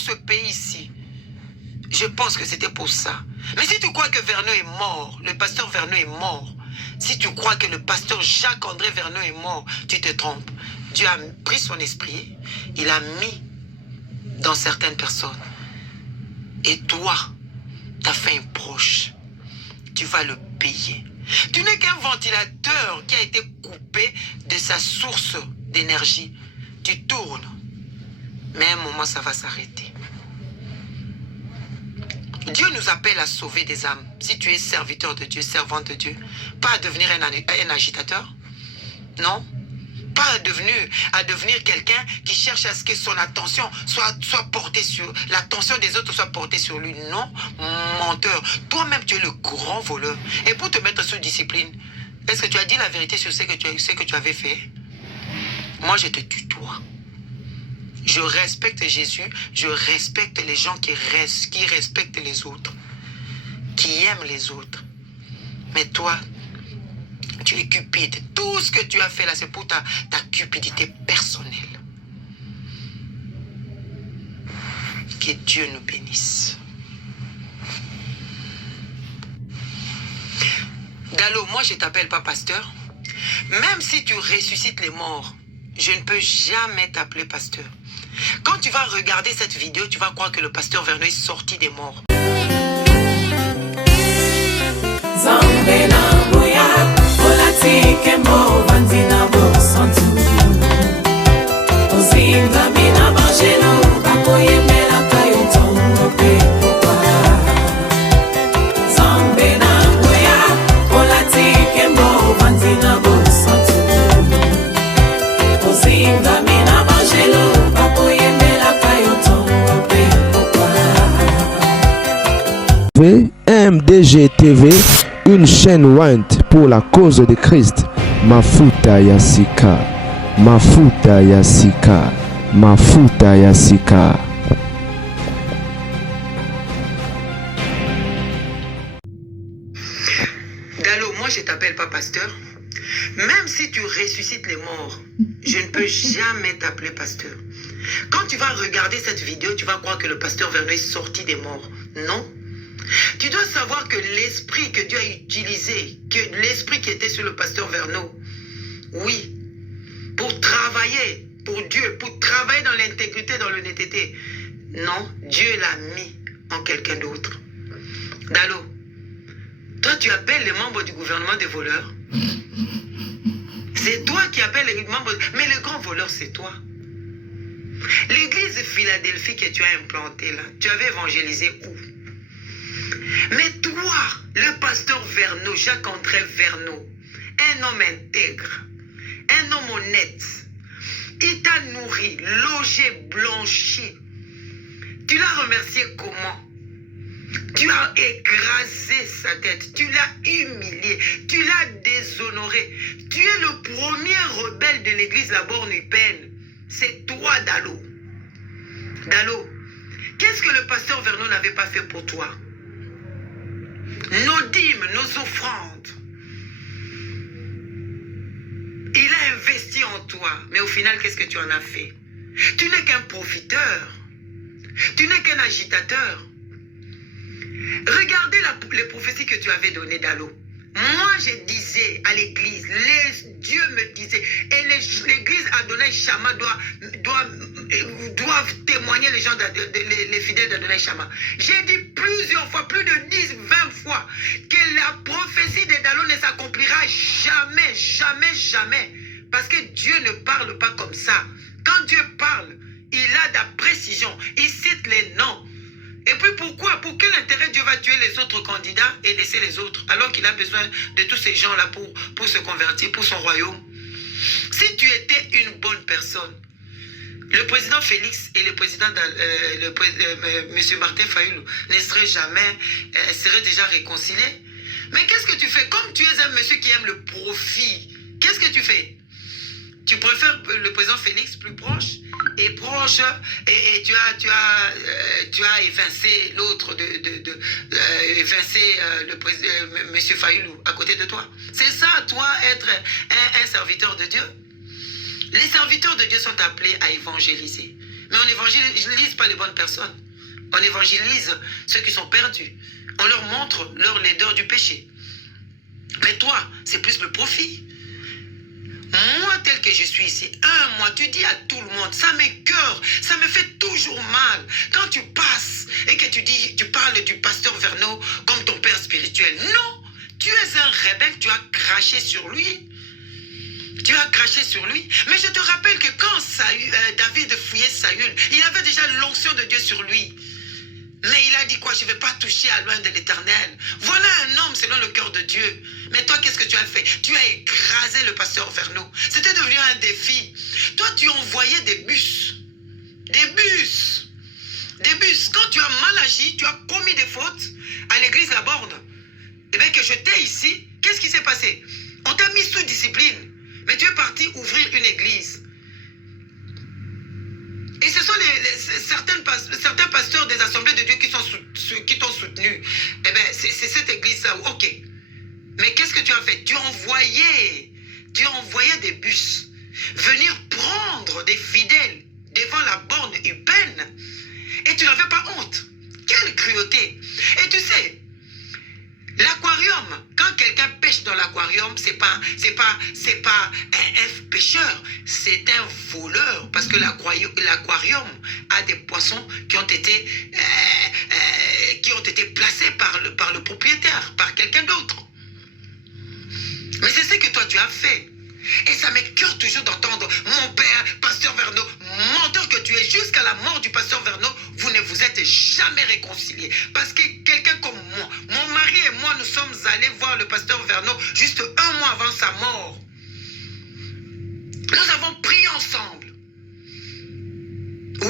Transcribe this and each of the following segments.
ce pays-ci. Je pense que c'était pour ça. Mais si tu crois que Verneau est mort, le pasteur Verneau est mort, si tu crois que le pasteur Jacques-André Verneau est mort, tu te trompes. Dieu a pris son esprit, il a mis dans certaines personnes. Et toi, ta fin est proche. Tu vas le payer. Tu n'es qu'un ventilateur qui a été coupé de sa source d'énergie. Tu tournes. Mais à un moment, ça va s'arrêter. Dieu nous appelle à sauver des âmes. Si tu es serviteur de Dieu, servante de Dieu, pas à devenir un agitateur. Non. Pas à devenir quelqu'un qui cherche à ce que son attention soit portée sur... L'attention des autres soit portée sur lui. Non, menteur. Toi-même, tu es le grand voleur. Et pour te mettre sous discipline, est-ce que tu as dit la vérité sur ce que tu avais fait? Moi, je te tutoie. Je respecte Jésus. Je respecte les gens qui respectent les autres. Qui aiment les autres. Mais toi... tu es cupide. Tout ce que tu as fait là, c'est pour ta cupidité personnelle. Que Dieu nous bénisse. Dalo, moi je t'appelle pas pasteur. Même si tu ressuscites les morts, je ne peux jamais t'appeler pasteur. Quand tu vas regarder cette vidéo, tu vas croire que le pasteur Verneau est sorti des morts. MDG TV, une chaîne Went pour la cause de Christ. Mafuta Yasika, Mafuta Yasika, Mafuta Yasika. Dalo, moi je t'appelle pas pasteur. Même si tu ressuscites les morts, je ne peux jamais t'appeler pasteur. Quand tu vas regarder cette vidéo, tu vas croire que le pasteur Verneau est sorti des morts. Non. Tu dois savoir que l'esprit que Dieu a utilisé, que l'esprit qui était sur le pasteur Verneau, oui, pour travailler pour Dieu, pour travailler dans l'intégrité, dans l'honnêteté, non, Dieu l'a mis en quelqu'un d'autre. Dalo, toi tu appelles les membres du gouvernement des voleurs. C'est toi qui appelles les membres, mais le grand voleur c'est toi. L'église de Philadelphie que tu as implantée là, tu avais évangélisé où? Mais toi, le pasteur Verneau, Jacques-André Verneau, un homme intègre, un homme honnête, il t'a nourri, logé, blanchi. Tu l'as remercié comment? Tu as écrasé sa tête, tu l'as humilié, tu l'as déshonoré. Tu es le premier rebelle de l'église La Borne-Huppel. C'est toi, Dalo. Dalo, qu'est-ce que le pasteur Verneau n'avait pas fait pour toi? Nos dîmes, nos offrandes. Il a investi en toi, mais au final, qu'est-ce que tu en as fait? Tu n'es qu'un profiteur. Tu n'es qu'un agitateur. Regardez les prophéties que tu avais données, Dalo. Moi, je disais à l'église, Dieu me disait, et l'église Adonai Shama doivent témoigner les gens, les fidèles d'Adonai Shama. J'ai dit plusieurs fois, plus de 10, 20 fois, que la prophétie de Dalo ne s'accomplira jamais, jamais, jamais. Parce que Dieu ne parle pas comme ça. Quand Dieu parle, il a de la précision, il cite les noms. Et puis pourquoi? Pour quel intérêt Dieu va tuer les autres candidats et laisser les autres, alors qu'il a besoin de tous ces gens-là pour se convertir, pour son royaume? Si tu étais une bonne personne, le président Félix et le président M. Martin Fayulu ne seraient jamais, seraient déjà réconciliés. Mais qu'est-ce que tu fais? Comme tu es un monsieur qui aime le profit, qu'est-ce que tu fais? Tu préfères le président Félix plus proche et proche, et tu as évincé l'autre, évincé le président, M. Fayulu à côté de toi. C'est ça, toi, être un serviteur de Dieu? Les serviteurs de Dieu sont appelés à évangéliser. Mais on n'évangélise pas les bonnes personnes. On évangélise ceux qui sont perdus. On leur montre leur laideur du péché. Mais toi, c'est plus le profit. Moi, tel que je suis ici, moi, tu dis à tout le monde, ça m'écoeure, ça me fait toujours mal. Quand tu passes et que tu parles du pasteur Verneau comme ton père spirituel. Non, tu es un rebelle, tu as craché sur lui. Tu as craché sur lui. Mais je te rappelle que quand David fouillait Saül, il avait déjà l'onction de Dieu sur lui. Mais il a dit quoi? Je ne vais pas toucher à loin de l'Éternel. Voilà un homme selon le cœur de Dieu. Mais toi, qu'est-ce que tu as fait? Tu as écrasé le pasteur Verneau. C'était devenu un défi. Toi, tu envoyais des bus. Des bus. Des bus. Quand tu as mal agi, tu as commis des fautes à l'église La Borne. Eh bien, que j'étais ici, qu'est-ce qui s'est passé? On t'a mis sous discipline. Mais tu es parti ouvrir une église. Et ce sont certains pasteurs des assemblées de Dieu qui t'ont soutenu. Eh bien, c'est cette église-là. Ok. Mais qu'est-ce que tu as fait? Tu envoyais des bus venir prendre des fidèles devant la borne urbaine. Et tu n'avais pas honte. Quelle cruauté. Et tu sais, l'aquarium, quand quelqu'un pêche dans l'aquarium, c'est pas un pêcheur, c'est un voleur. Parce que l'aquarium a des poissons qui ont été placés par le propriétaire, par quelqu'un d'autre. Mais c'est ce que toi tu as fait. Et ça m'écoeure toujours d'entendre mon père, pasteur Verneau, menteur que tu es, jusqu'à la mort du pasteur Verneau, vous ne vous êtes jamais réconciliés. Parce que quelqu'un comme moi, mon mari et moi, nous sommes allés voir le pasteur Verneau juste un mois avant sa mort. Nous avons prié ensemble.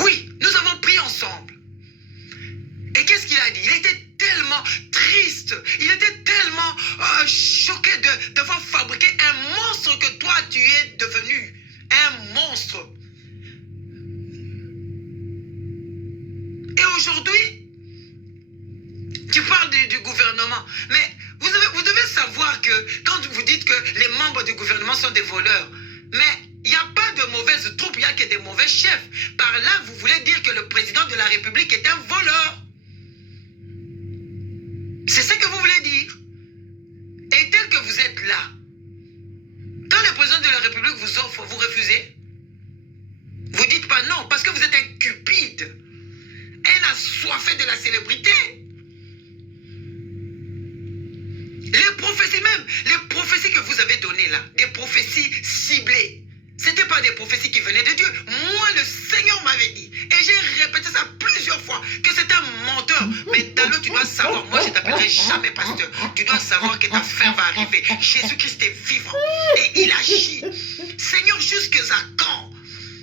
Oui, nous avons prié ensemble. Et qu'est-ce qu'il a dit? Il était tellement triste, il était tellement choqué de devoir fabriquer un monstre que toi tu es devenu. Un monstre. Et aujourd'hui, tu parles du gouvernement. Mais vous devez savoir que quand vous dites que les membres du gouvernement sont des voleurs, mais il n'y a pas de mauvaises troupes, il n'y a que des mauvais chefs. Par là, vous voulez dire que le président de la République est un voleur. C'est ce que vous voulez dire. Et tel que vous êtes là, quand le président de la République vous offre, vous refusez. Vous dites pas non, parce que vous êtes un cupide. Un assoiffé de la célébrité. Les prophéties que vous avez données là, des prophéties ciblées, ce n'étaient pas des prophéties qui venaient de Dieu. Moi, le Seigneur m'avait dit, et j'ai répété ça plusieurs fois, que c'est un menteur. Mais Dalo, tu dois savoir, moi je ne t'appellerai jamais pasteur. Tu dois savoir que ta fin va arriver. Jésus-Christ est vivant et il agit. Seigneur, jusqu'à quand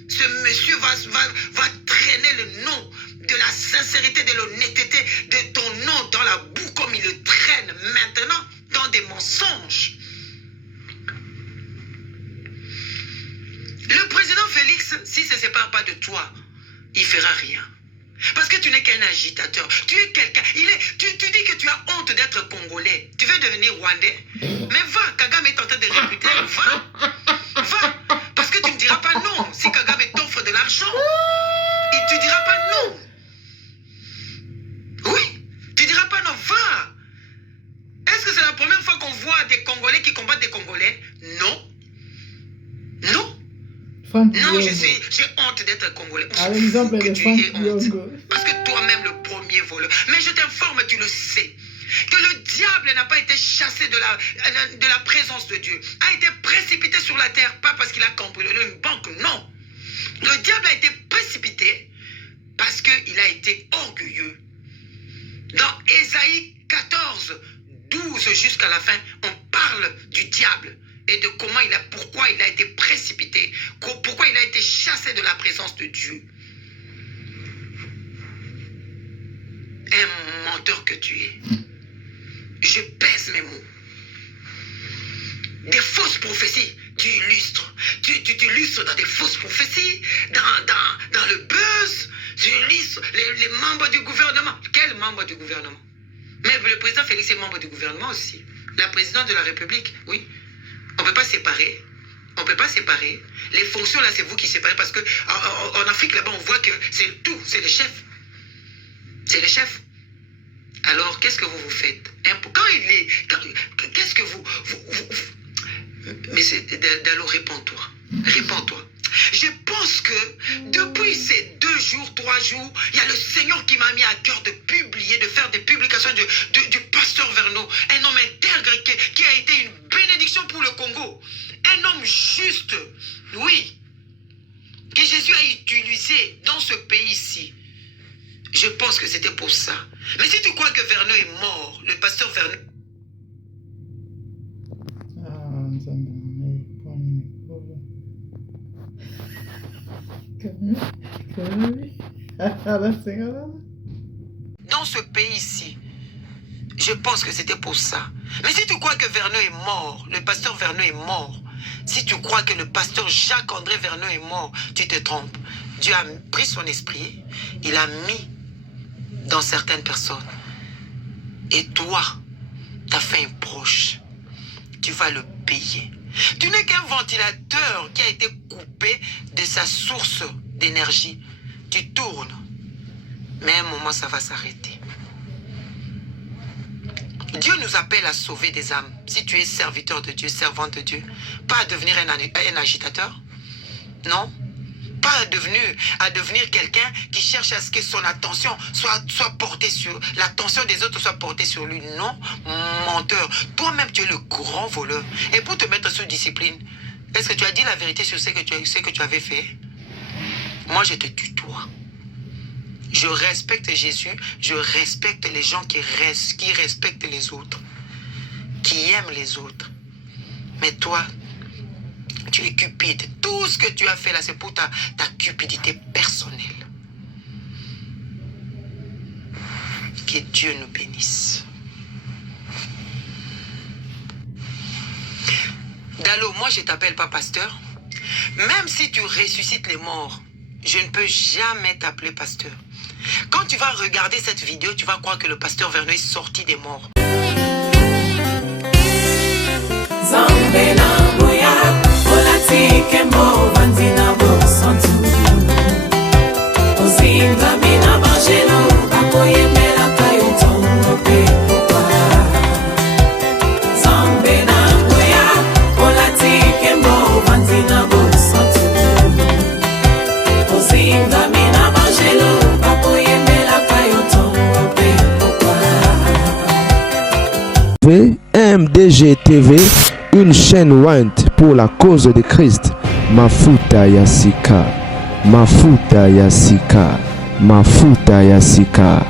ce monsieur va traîner le nom de la sincérité, de l'honnêteté, de ton nom dans la boue comme il le traîne maintenant dans des mensonges? Le président Félix, s'il ne se sépare pas de toi, il ne fera rien. Parce que tu n'es qu'un agitateur. Tu es quelqu'un. Tu dis que tu as honte d'être congolais. Tu veux devenir rwandais? Mais va, Kagame est en train de réputer. Va. Parce que tu ne me diras pas non. Si Kagame t'offre de l'argent, et tu ne diras pas non. Oui, tu ne diras pas non. Va. Est-ce que c'est la première fois qu'on voit des Congolais qui combattent des Congolais? Non. Non. Non, j'ai honte d'être Congolais. À l'exemple de parce que toi-même, le premier voleur. Mais je t'informe, tu le sais, que le diable n'a pas été chassé de la présence de Dieu, a été précipité sur la terre, pas parce qu'il a cambriolé une banque, non. Le diable a été précipité parce qu'il a été orgueilleux. Dans Ésaïe 14, 12 jusqu'à la fin, on parle du diable et de pourquoi il a été précipité, pourquoi il a été chassé de la présence de Dieu. Un menteur que tu es. Je pèse mes mots. Des fausses prophéties, tu illustres. Tu illustres dans des fausses prophéties, dans le buzz, tu illustres les membres du gouvernement. Quels membres du gouvernement? Mais le président Félix est membre du gouvernement aussi. La présidente de la République, oui. On ne peut pas séparer On ne peut pas séparer. Les fonctions, là, c'est vous qui séparez. Parce qu'en Afrique, là-bas, on voit que c'est tout. C'est les chefs. C'est les chefs. Alors, qu'est-ce que vous faites? Quand il est... Qu'est-ce que vous... Mais c'est... Dalo, réponds-toi. Réponds-toi. Je pense que depuis ces 2 jours, 3 jours, il y a le Seigneur qui m'a mis à cœur de publier, de faire des publications du pasteur Verneau. Un homme intègre qui a été une bénédiction pour le Congo. Un homme juste, oui, que Jésus a utilisé dans ce pays-ci. Je pense que c'était pour ça. Mais si tu crois que Verneau est mort, le pasteur Verneau... Dans ce pays-ci, je pense que c'était pour ça. Mais si tu crois que Verneau est mort, le pasteur Verneau est mort, si tu crois que le pasteur Jacques-André Verneau est mort, tu te trompes. Dieu a pris son esprit, il a mis dans certaines personnes. Et toi, ta fin est proche. Tu vas le payer. Tu n'es qu'un ventilateur qui a été coupé de sa source d'énergie. Tu tournes. Mais à un moment, ça va s'arrêter. Dieu nous appelle à sauver des âmes. Si tu es serviteur de Dieu, servante de Dieu, pas à devenir un agitateur. Non. Pas à devenir quelqu'un qui cherche à ce que son attention soit portée sur... L'attention des autres soit portée sur lui. Non, menteur. Toi-même, tu es le grand voleur. Et pour te mettre sous discipline, est-ce que tu as dit la vérité sur ce que tu avais fait? Moi, je te tutoie. Je respecte Jésus. Je respecte les gens qui respectent les autres. Qui aiment les autres. Mais toi... tu es cupide. Tout ce que tu as fait là, c'est pour ta cupidité personnelle. Que Dieu nous bénisse. Dalo, moi je t'appelle pas pasteur. Même si tu ressuscites les morts, je ne peux jamais t'appeler pasteur. Quand tu vas regarder cette vidéo, tu vas croire que le pasteur Verneau est sorti des morts. MDG TV, une chaîne Went pour la cause de Christ. Mafuta ya Sika, Mafuta ya Sika, Mafuta ya Sika.